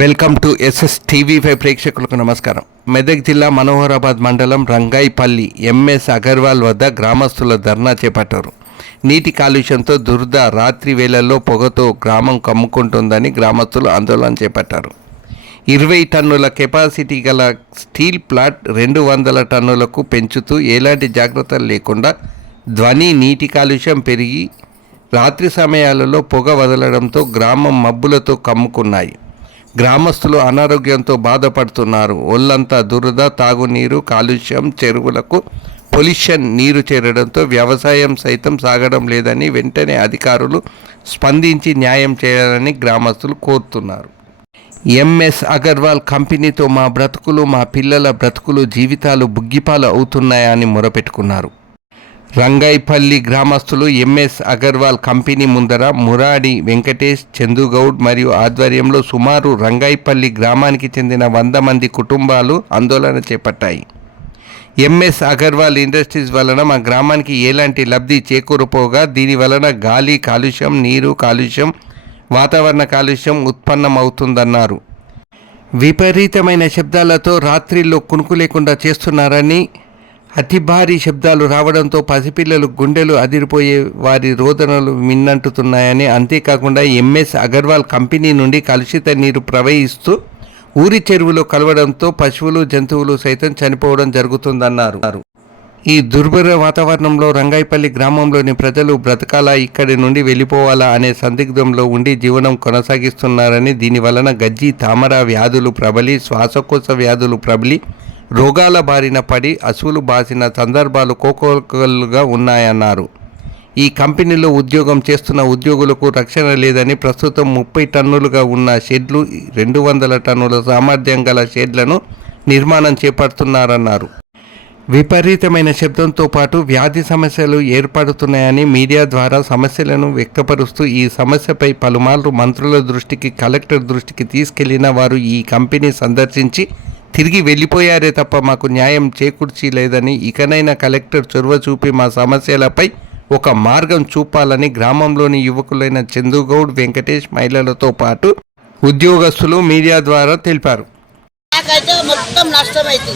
Welcome to SSTV5 ప్రేక్షకులకు నమస్కారం. మెదక్ జిల్లా మనోహరాబాద్ మండలం రంగాయిపల్లి ఎంఎస్ అగర్వాల్ వద్ద గ్రామస్తుల ధర్నా చేపట్టారు. నీటి కాలుష్యంతో దురద రాత్రి వేళల్లో పొగతో గ్రామం కమ్ముకుంటుందని గ్రామస్తులు ఆందోళన చేపట్టారు. 20 టన్నుల కెపాసిటీ గల స్టీల్ ప్లాంట్ 200 టన్నులకు పెంచుతూ ఎలాంటి జాగ్రత్తలు లేకుండా ధ్వని నీటి కాలుష్యం పెరిగి రాత్రి సమయాలలో పొగ వదలడంతో గ్రామం మబ్బులతో కమ్ముకున్నాయి. గ్రామస్తులు అనారోగ్యంతో బాధపడుతున్నారు. ఒళ్ళంతా దురద, తాగునీరు కాలుష్యం, చెరువులకు పొల్యూషన్ నీరు చేరడంతో వ్యవసాయం సైతం సాగడం లేదని వెంటనే అధికారులు స్పందించి న్యాయం చేయాలని గ్రామస్తులు కోరుతున్నారు. ఎంఎస్ అగర్వాల్ కంపెనీతో మా బ్రతుకులు, మా పిల్లల బ్రతుకులు, జీవితాలు బుగ్గిపాలు అవుతున్నాయని మొరపెట్టుకున్నారు. రంగాయిపల్లి గ్రామస్తులు ఎంఎస్ అగర్వాల్ కంపెనీ ముందర మురాడి వెంకటేష్, చందుగౌడ్ మరియు ఆధ్వర్యంలో సుమారు రంగాయిపల్లి గ్రామానికి చెందిన 100 మంది కుటుంబాలు ఆందోళన చేపట్టాయి. ఎంఎస్ అగర్వాల్ ఇండస్ట్రీస్ వలన మా గ్రామానికి ఎలాంటి లబ్ధి చేకూరపోగా దీని వలన గాలి కాలుష్యం, నీరు కాలుష్యం, వాతావరణ కాలుష్యం ఉత్పన్నమవుతుందన్నారు. విపరీతమైన శబ్దాలతో రాత్రిలో కునుకు లేకుండా చేస్తున్నారని, అతి భారీ శబ్దాలు రావడంతో పసిపిల్లలు గుండెలు అదిరిపోయే వారి రోదనలు మిన్నంటున్నాయని, అంతేకాకుండా ఎంఎస్ అగర్వాల్ కంపెనీ నుండి కలుషిత నీరు ప్రవహిస్తూ ఊరి చెరువులో కలవడంతో పశువులు, జంతువులు సైతం చనిపోవడం జరుగుతుందన్నారు. ఈ దుర్భర వాతావరణంలో రంగాయిపల్లి గ్రామంలోని ప్రజలు బ్రతకాలా, ఇక్కడి నుండి వెళ్ళిపోవాలా అనే సందిగ్ధంలో ఉండి జీవనం కొనసాగిస్తున్నారని, దీని వలన గజ్జి, తామర వ్యాధులు ప్రబలి శ్వాసకోశ వ్యాధులు ప్రబలి రోగాల బారిన పడి అసువులు బాసిన సందర్భాలు కోకొల్లలుగా ఉన్నాయన్నారు. ఈ కంపెనీలో ఉద్యోగం చేస్తున్న ఉద్యోగులకు రక్షణ లేదని ప్రస్తుతం 30 టన్నులుగా ఉన్న షెడ్లు 200 టన్నుల సామర్థ్యం గల షెడ్లను నిర్మాణం చేపడుతున్నారన్నారు. విపరీతమైన శబ్దంతో పాటు వ్యాధి సమస్యలు ఏర్పడుతున్నాయని మీడియా ద్వారా సమస్యలను వ్యక్తపరుస్తూ ఈ సమస్యపై పలుమార్లు మంత్రుల దృష్టికి, కలెక్టర్ దృష్టికి తీసుకెళ్లిన వారు ఈ కంపెనీ సందర్శించి తిరిగి వెళ్ళిపోయారే తప్ప మాకు న్యాయం చేకూర్చలేదని, ఇకనైనా కలెక్టర్ చొరవ చూపి మా సమస్యలపై ఒక మార్గం చూపాలని గ్రామంలోని యువకులైన చందుగౌడ్, వెంకటేష్, మహిళలతో పాటు ఉద్యోగస్తులు మీడియా ద్వారా తెలిపారు. మొత్తం నష్టమైంది.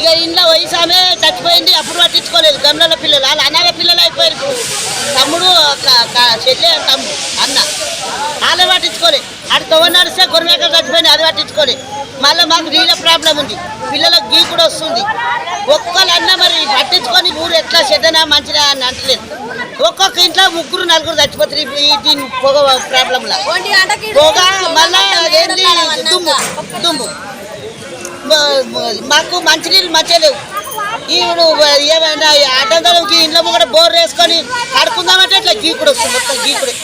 ఇక ఇంట్లో వయసు ఆమె చచ్చిపోయింది, అప్పుడు పట్టించుకోలేదు. గమ్ల పిల్లలు వాళ్ళు అనాథ పిల్లలు అయిపోయారు. తమ్ముడు, చెల్లె, తమ్ముడు, అన్న వాళ్ళే పట్టించుకోలేదు. అటు తొవ్వ నడిస్తే గొర్రెక చచ్చిపోయింది, అది పట్టించుకోలేదు. మళ్ళీ మాకు నీళ్ళ ప్రాబ్లం ఉంది, పిల్లలకు గీ కూడా వస్తుంది. ఒక్కళ్ళన్నా మరి పట్టించుకొని ఊరు ఎట్లా చెడ్డనా మంచిగా అని అంటలేదు. ఒక్కొక్క ఇంట్లో 3-4 చచ్చిపోతుంది దీని పొగ ప్రాబ్లంలో. పొగ మళ్ళా ఏంటి దుమ్ము. మాకు మంచినీళ్ళు మంచిలేవు. ఇప్పుడు ఏమైనా అడ్డందరికి ఇంట్లో కూడా బోర్ వేసుకొని కడుకుందామంటే ఇట్లా గీకుడు వస్తుంది. మొత్తం గీకుడే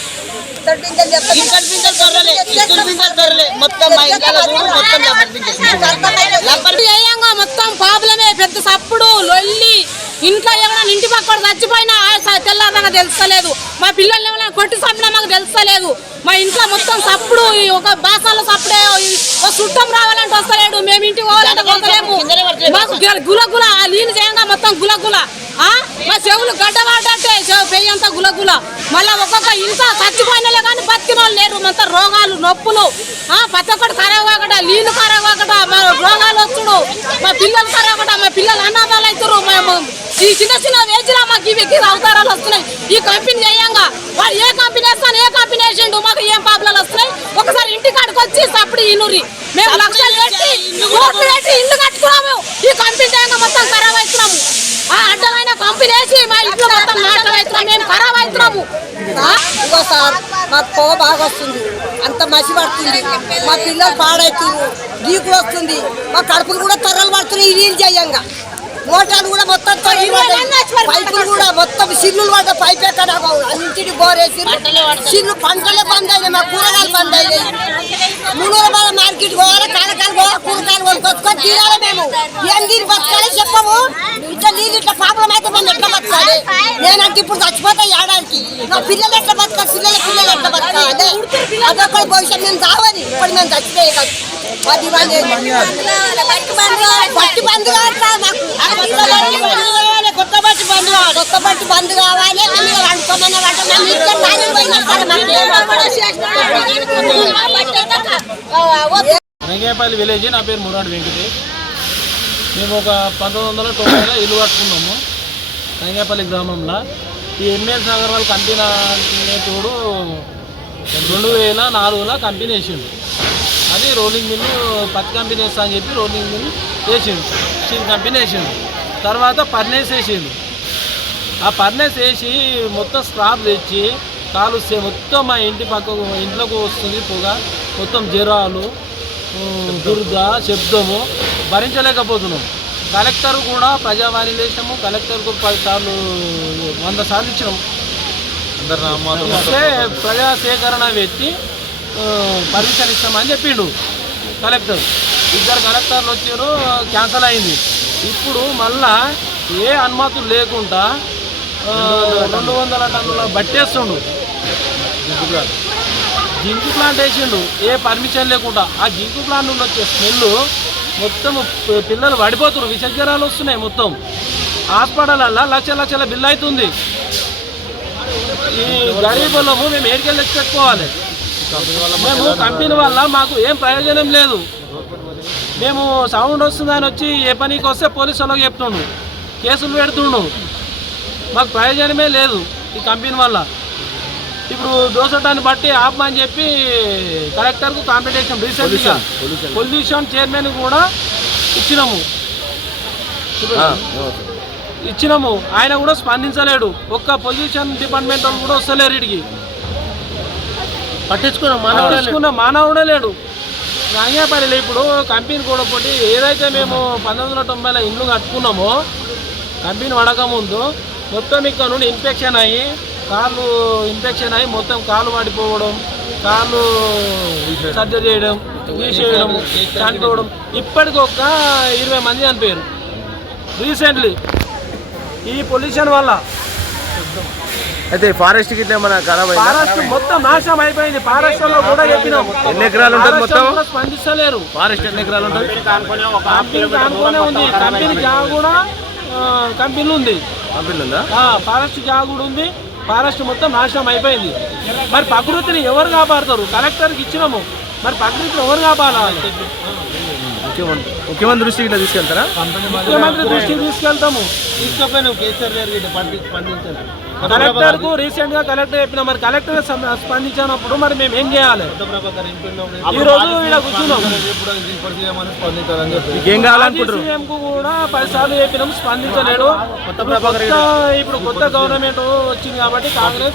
మొత్తం ప్రాబ్లమే. పెద్ద సప్పుడు లొల్లి. ఇంట్లో ఏమైనా ఇంటి పక్కన చచ్చిపోయినా తెల్లారగా తెలుస్తలేదు. మా పిల్లల్ని ఏమైనా కొట్టి చంపినా మాకు తెలుస్తలేదు. మా ఇంట్లో మొత్తం సప్పుడు, ఒక బాసాల సప్పుడే. ఒక చుట్టం రావాలంటే వస్తలేడు, మేము ఇంటికి పోవాలంటే వస్తలేము. మాకు గులగుల నీళ్ళు చేయంగా మొత్తం గులగుల. మా చెవులు గడ్డవాడంటే పెయ్యంతా గులగుల. మళ్ళీ ఒక్కొక్క ఇంత చచ్చిపోయినలే కానీ బతికిన వాళ్ళు లేరు. మొత్తం రోగాలు, నొప్పులు, ప్రతి ఒక్కటి ఖరాబ్ ఆగట, నీళ్ళు ఖరాబ్ ఆగట, మా రోగాలు వచ్చుడు, మా పిల్లలు ఖరాబ్ ఆగట, మా పిల్లలు అనాథాలు అవుతారు. మేము ఈ చిన్న వేజ్లా మాకు ఇవి అవతారాలు వస్తున్నాయి. ఈ కంపెనీ చేయంగా వాడు ఏ కంపెనీ వేస్తాను, ఏ కంపెనీ వేసిండు, మాకు ఏం ప్రాబ్లాలు వస్తున్నాయి. ఒకసారి ఇంటి కాడికి వచ్చి సప్పుడు ఇనురి. మేము లక్షలు పెట్టి ఇల్లు కట్టుకున్నాము. ఈ కంపెనీ చేయంగా మొత్తం ఖరాబ్ అవుతున్నాము. అడ్డమైన కంపెనీ వేసి మా ఇంట్లో మొత్తం నాశనం అవుతున్నాం, మేము ఖరాబ్ అవుతున్నాము. ఇగో సార్, మాకు పొగ బాగా వస్తుంది, అంత మసి పడుతుంది, మా పిల్లలు పాడవుతున్నారు, గీకుడు వస్తుంది, మా కడుపులు కూడా తర్రలు పడుతున్నాయి. ఈ నీళ్ళు చేయంగా మోటార్లు కూడా మొత్తం పైపులు కూడా మొత్తం సిల్లులు పడ్డ పైప్ ఎక్కడ అన్నింటిని బోరేసి సిల్లు పంటలే బంద్ అయినాయి, మా కూరగాయలు బంద్ అయినాయి. మునూరు బాగా మార్కెట్ పోవాలి, కాలకాలు పోవాలి, కూరగాయలు కొనుక్కొచ్చుకొని తినాలి. మేము ఏం దీన్ని బతకాలి చెప్పము. ఇట్లా నీళ్ళు ఇట్లా ప్రాబ్లం అయితే మేము ఎట్లా బతకాలి? నేనంటే ఇప్పుడు చచ్చిపోతాయి ఏడాదికి. నా పిల్లలు ఎట్లా బతకాలి, పిల్లలు ఎట్లా బతకాలి? అదొక భవిష్యత్తు మేము కావాలి. ఇప్పుడు మేము చచ్చిపోయే కాదు. పట్టి బంద్ కొత్త బట్టి బంద్ కావాలి. అనుకోమన్న రంగేపల్లి విలేజ్. నా పేరు మురాడు వెంకటేష్. మేము ఒక 1990లో ఇల్లు కట్టుకున్నాము రంగేపల్లి గ్రామంలో. ఈ ఎంఎస్ అగర్వాల్ కంపెనీ అనేటోడు 2004లో కంపెనీ వేసిండు. అది రోలింగ్ మిల్లు పత్తి కంపెనీ వేస్తా అని చెప్పి రోలింగ్ మిల్లు వేసిండు, స్టీల్ కంపెనీ వేసిండు. తర్వాత పర్నేస్ వేసిండు. ఆ పర్నేస్ వేసి మొత్తం స్క్రాప్ తెచ్చి కాలుస్తే మొత్తం మా ఇంటి పక్కకు ఇంట్లోకి వస్తుంది పొగ. మొత్తం జ్వరాలు, దుర్గ, శబ్దము భరించలేకపోతున్నాం. కలెక్టర్ కూడా ప్రజావాణి వేసినాము. కలెక్టర్కు 10 సార్లు 100 సార్లు ఇచ్చినాము. ప్రజా సేకరణ పెట్టి పర్మిషన్ ఇస్తామని చెప్పిండు కలెక్టర్. 2 కలెక్టర్లు వచ్చారు, క్యాన్సల్ అయింది. ఇప్పుడు మళ్ళా ఏ అనుమతులు లేకుండా 200 టన్నుల బట్టేస్తుండు. జింకు ప్లాంట్ వేసిండు ఏ పర్మిషన్ లేకుండా. ఆ జింకు ప్లాంట్ నుండి వచ్చే స్మెల్ మొత్తం పిల్లలు పడిపోతున్నారు, విషజ్వరాలు వస్తున్నాయి. మొత్తం హాస్పిటల్లో లక్షల బిల్లు అవుతుంది. ఈ గరీబులము మేము ఏడికెళ్ళి తెచ్చి పెట్టుకోవాలి. మేము కంపెనీ వల్ల మాకు ఏం ప్రయోజనం లేదు. మేము సౌండ్ వస్తుందని వచ్చి ఏ పనికి వస్తే పోలీసు వాళ్ళకి చెప్తుండు, కేసులు పెడుతుండు. మాకు ప్రయోజనమే లేదు ఈ కంపెనీ వల్ల. ఇప్పుడు దోసటాన్ని బట్టి ఆపమని చెప్పి కలెక్టర్కు కంప్లైంట్ ఇచ్చాము. రీసెంట్గా పొల్యూషన్ చైర్మన్ కూడా ఇచ్చినాము. ఆయన కూడా స్పందించలేడు. ఒక్క పొల్యూషన్ డిపార్ట్మెంట్ వాళ్ళు కూడా వస్తలేరు ఇడికి. పట్టించుకున్న మానవుడే లేడు. రంగేపల్లిలో ఇప్పుడు కంపెనీ కూడా పోటీ ఏదైతే మేము 1990లో ఇల్లు కట్టుకున్నామో కంపెనీ పడకముందు మొత్తం ఇక్కడ నుండి ఇన్ఫెక్షన్ అయ్యి మొత్తం కాలు పడిపోవడం, కాళ్ళు సర్జరీ చేయడం, తీసేయడం, చనిపోవడం. ఇప్పటికి ఒక 20 మంది చనిపోయారు రీసెంట్లీ ఈ పొల్యూషన్ వల్ల. అయితే ఫారెస్ట్ కి ఫారెస్ట్ మొత్తం నాశనం అయిపోయింది. ఫారెస్ట్ లో కూడా చెప్పినాం. ఎన్ని ఎకరాలు ఉంటుంది మొత్తం? స్పందిస్తలేరు. ఫారెస్ట్ ఎన్ని ఎకరాలు ఉంటుంది? కంపెనీ ఉంది. కంపెనీ జాగా కూడా కంపెనీ ఉంది. ఫారెస్ట్ జాగా కూడా ఉంది. ఫారెస్ట్ మొత్తం నాశనం అయిపోయింది. మరి ప్రకృతిని ఎవరు కాపాడుతారు? కలెక్టర్కి ఇచ్చినాము. మరి ప్రకృతిని ఎవరు కాపాడాలి? ముఖ్యమంత్రి దృష్టికి ఇట్లా తీసుకెళ్తారా? ముఖ్యమంత్రి దృష్టికి తీసుకెళ్తాము. తీసుకుపోయినా కేసీఆర్ గారికి స్పందించాలి. కలెక్టర్కు రీసెంట్గా కలెక్టర్ చెప్పినా. మరి కలెక్టర్ స్పందించినప్పుడు మరి మేము ఏం చేయాలి? ఈ రోజు ఇలా కూర్చున్నాం. సీఎంకు కూడా 10 సార్లు చెప్పినాం, స్పందించలేడు. ఇప్పుడు కొత్త గవర్నమెంట్ వచ్చింది కాబట్టి కాంగ్రెస్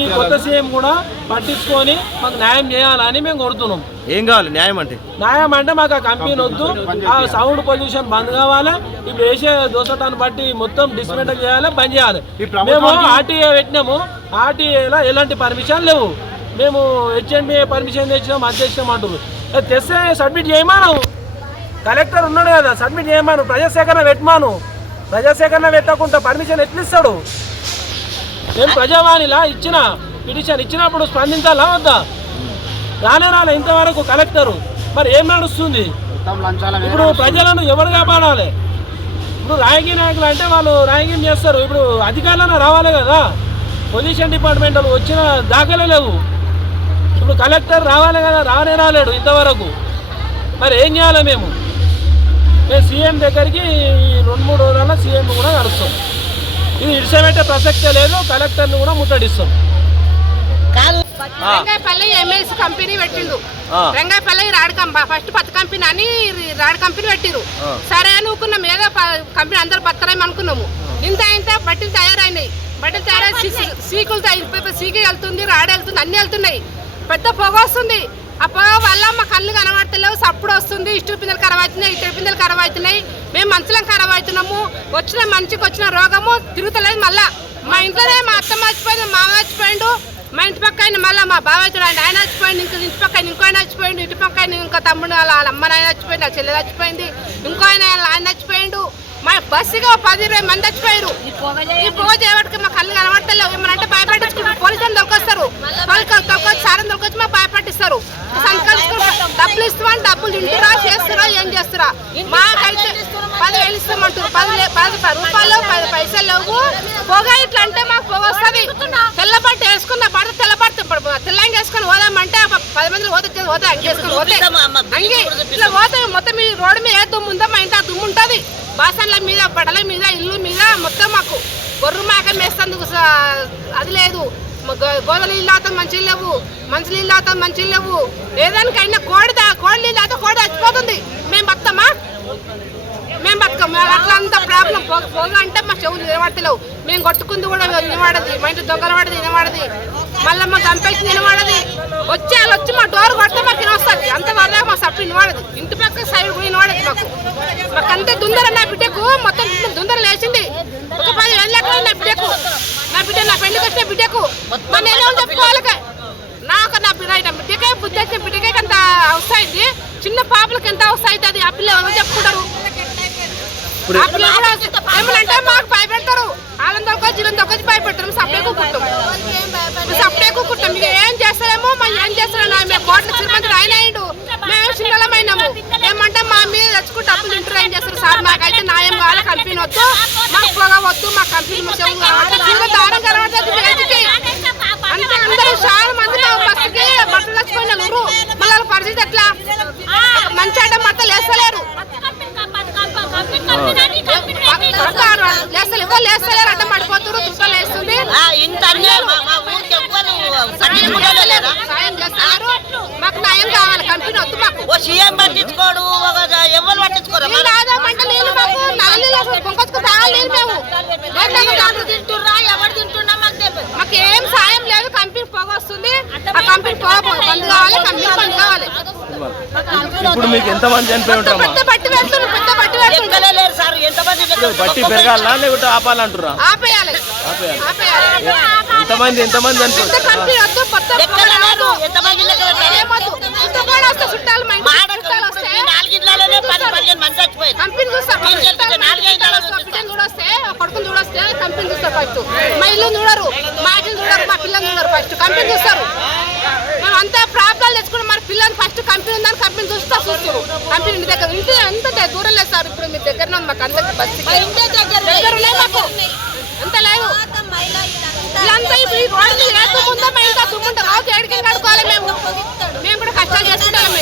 ఈ కొత్త సీఎం కూడా పట్టించుకొని మాకు న్యాయం చేయాలని మేము కోరుతున్నాం. ఏం కావాలి న్యాయం అంటే? న్యాయం అంటే మాకు ఆ కంపెనీ వద్దు, ఆ సౌండ్ పొల్యూషన్ బంద్ కావాలి. ఇప్పుడు వేసే దోసటాన్ని బట్టి మొత్తం డిస్మెంటల్ చేయాలి, బంద్ చేయాలి. మేము ఆర్టీఏ పెట్టినాము. ఆర్టీఏలో ఎలాంటి పర్మిషన్ లేవు. మేము హెచ్ఎండి పర్మిషన్ తెచ్చినాం, అది తెచ్చినాం అంటారు. తెస్తే సబ్మిట్ చేయమాను. కలెక్టర్ ఉన్నాడు కదా, సబ్మిట్ చేయమాను. ప్రజాసేకరణ పెట్టమాను. ప్రజాసేకరణ పెట్టకుండా పర్మిషన్ ఎట్లా ఇస్తాడు? మేము ప్రజావాణిలా ఇచ్చిన పిటిషన్ ఇచ్చినప్పుడు స్పందించాలా వద్దా? రాలే ఇంతవరకు కలెక్టరు. మరి ఏం నడుస్తుంది? ఇప్పుడు ప్రజలను ఎవరు కాపాడాలి? ఇప్పుడు రాజకీయ నాయకులు అంటే వాళ్ళు రాజకీయం చేస్తారు. ఇప్పుడు అధికారులను రావాలి కదా. పొల్యూషన్ డిపార్ట్మెంట్ వాళ్ళు వచ్చిన దాఖలే లేవు. ఇప్పుడు కలెక్టర్ రావాలి కదా, రాలేడు ఇంతవరకు. మరి ఏం చేయాలి? మేము సీఎం దగ్గరికి 2-3 రోజుల్లో సీఎం కూడా నడుస్తాం. ఇది ఇడిసబెట్టే ప్రసక్తే లేదు. కలెక్టర్ని కూడా ముట్టడిస్తాం. రంగాయపల్లి ఎంఎస్ కంపెనీ పెట్టిండు. రంగాయపల్లి ఫస్ట్ పత్తి కంపెనీ అని రాడ్ కంపెనీ పెట్టిరు. సరే అనుకున్నాం, ఏదో కంపెనీ అందరు బత్తరాయి అనుకున్నాము. ఇంత బట్టలు తయారైనాయి. బట్టలు తయారై సీకి వెళ్తుంది, రాడ్ వెళ్తుంది, అన్ని వెళ్తున్నాయి. పెద్ద పొగ వస్తుంది. ఆ పొగ వల్ల మా కళ్ళు కనబడతలేవు, సప్పుడు వస్తుంది. ఇష్ట పిందెలు ఖరాబ్ అవుతున్నాయి, ఇతర పిందెలు ఖరాబ్ అవుతున్నాయి. మేము మంచులం ఖరాబ్ అవుతున్నాము. వచ్చిన మంచికి వచ్చిన రోగము తిరుగుతలేదు. మళ్ళా మా ఇంట్లోనే మా అత్త మర్చిపోయింది, మామ మర్చిపోయిండు. మా ఇంటి పక్క ఆయన మళ్ళీ మా బాబాయ్తుడు ఆయన చచ్చిపోయింది. ఇంటి పక్క ఇంకో ఆయన చచ్చిపోయిండు. ఇంటి పక్క ఇంకో తమ్ముడు వాళ్ళ అమ్మ ఆయన చచ్చిపోయింది, వాళ్ళ చెల్లె చచ్చిపోయింది. ఇంకో ఆయన చచ్చిపోయిండు. మా బస్సుగా 10-20 మంది చచ్చిపోయారు. ఈ పొగ చేయబట్టి మా కళ్ళు కనబడతలేవు. ఏమనంటే భయపట్టించుకుంటారు. పోలీసులు దొరికొస్తారు, సారం దొరికొచ్చి మాకు భయపట్టిస్తారు. డబ్బులు ఇస్తామని డబ్బులు తింటురా, చేస్తురా, ఏం చేస్తురా? మాకైతే 10,000 ఇస్తామంటారు. 10 రూపాయలు 10 పైసలు లేవు. పొగ ఇట్లా అంటే మాకు పొగ వస్తుంది. తెల్లబట్ట వేసుకున్న పడితే తెల్లబడితే తెల్లంగా వేసుకొని పోదామంటే 10 మంది పోతే అంగేసుకొని పోతే అంగి ఇట్లా పోతే మొత్తం ఈ రోడ్డు మీద ఏ దుమ్ము ఉందో మా ఇంట్లో ఆ దుమ్ము ఉంటుంది. బాసన్ల మీద, బడల మీద, ఇల్లు మీద మొత్తం మాకు గొర్రె మేక మేస్తందుకు అది లేదు. గోదల నీళ్ళు తాగుతాం మంచిగా లేవు, మంచి నీళ్ళు తాగుతాం మంచిగా లేవు. ఏదానికైనా కోడి నీళ్ళు తాగితే కోడి చచ్చిపోతుంది. మేము బతామా? మేము బతకం. అట్లా అంత ప్రాబ్లం. పొగ అంటే మా చెవులు నిలబడతలేవు. మేము కొట్టుకుంది కూడా నిలబడది, మా ఇంటి దొంగలు పడది నిలబడది, మళ్ళీ మా చంపేసి నిలబడది. వచ్చి మా డోర్ కొడితే మాకు వినొస్తుంది. అంత వరదా మా సప్పు వినబడదు. ఇంటి పక్క సైడ్ కూడా వినబడదు మాకు అంతే. దుందర నా బిడ్డకు మొత్తం దుందర లేచింది. ఒక 10,000 లెక్కలు నా బిడ్డకు, నా పెళ్లికి వచ్చిన బిడ్డకు మన ఎలా చెప్పుకోవాలి. నా బిడ్డకే బుద్ధి వచ్చిన బిడ్డకే అంత అవసరం. చిన్న పాపలకి ఎంత అవసరం అవుతుంది. ఆ పిల్ల ఎవరు చెప్పుకుంటారు? ఏమనంటే మాకు భయపెడతారు. ఆనందం జీవంతో భయపెడతారు. సప్లే కూకుంటాం. మీకు ఏం చేస్తారేమో ఏం చేస్తారో మేము కోట్ల శ్రీమంతుడు ఆయన అయ్యిండు. మేము చిన్నలమైనాము. ఏమంటే మా మీద తెచ్చుకుంటే డబ్బులు తింటారు. ఏం చేస్తారు సార్? మాకైతే న్యాయం కావాలి. కంపెనీ వద్దు, మాకు పొగ వద్దు, మా కంపెనీ దారం కలవడుతుంది. అంటే అందరూ చాలా మంది బస్సుకి బట్టలు వచ్చిపోయిన మళ్ళీ పరిస్థితి ఎట్లా? మంచి అడ్డం బట్టలు వేస్తలేరు. లేస్తలేరు అడ్డం పడిపోతారు. దుఃఖాలు వేస్తుంది. సాయం చేస్తున్నారు. మాకు న్యాయం కావాలి. కంపెనీ వద్దు. మాకు పట్టించుకోడు, ఎవరు పట్టించుకోరు. రాదామంటే నేను మాకు నల్లి పొంకొచ్చుకు తాగలేదు. మేము తింటుర్రా, ఎవరు తింటున్నా మాకు తెలియదు. మాకు ఏం సాయం లేదు. కంపెనీ పొగ వస్తుంది. ఆ కంపెనీ పొగ బంద్ కావాలి. కంపెనీ బంద్ కావాలి. ఇప్పుడు మీకు ఎంతమంది చనిపోయి ఉంటారు? పెద్ద బట్టి పెడుతున్నారు. సార్ ఎంతమంది బట్టి పెరగాలా లేకుంటే ఆపాలంటురా? ఆపేయాలి. ఎంతమంది చనిపోయి? కంపెనీ వద్దు. కొత్త ఎంతమంది చుట్టాలు కంపెనీ చూస్తారు. చూడొస్తే కొడుకుని చూడొస్తే కంపెనీ చూస్తారు. ఫస్ట్ మా ఇల్లు చూడరు, మా ఇల్లు చూడరు, మా పిల్లలు చూడరు. ఫస్ట్ కంపెనీ చూస్తారు. మేము అంతా ప్రాబ్లాలు తెచ్చుకున్నాం. మరి పిల్లలు ఫస్ట్ కంపెనీ ఉందని కంపెనీ చూస్తారు. కంపెనీ ఇంటి దగ్గర ఇంటి ఎంత దూరం లేదు సార్. ఇప్పుడు మీ దగ్గరనే ఉంది. మాకు అందరికి బస్సు దగ్గర లేదు. మాకు అంత లేదు. ఇదంతా ఇప్పుడు ఈ రోడ్డు మీద ఏ దుమ్ము ఉందో మా ఇంట్లో దుమ్ము ఉంటుంది. రోజు ఏడికి కడుకోవాలి. మేము కూడా కష్టాలు చేసుకుంటాం.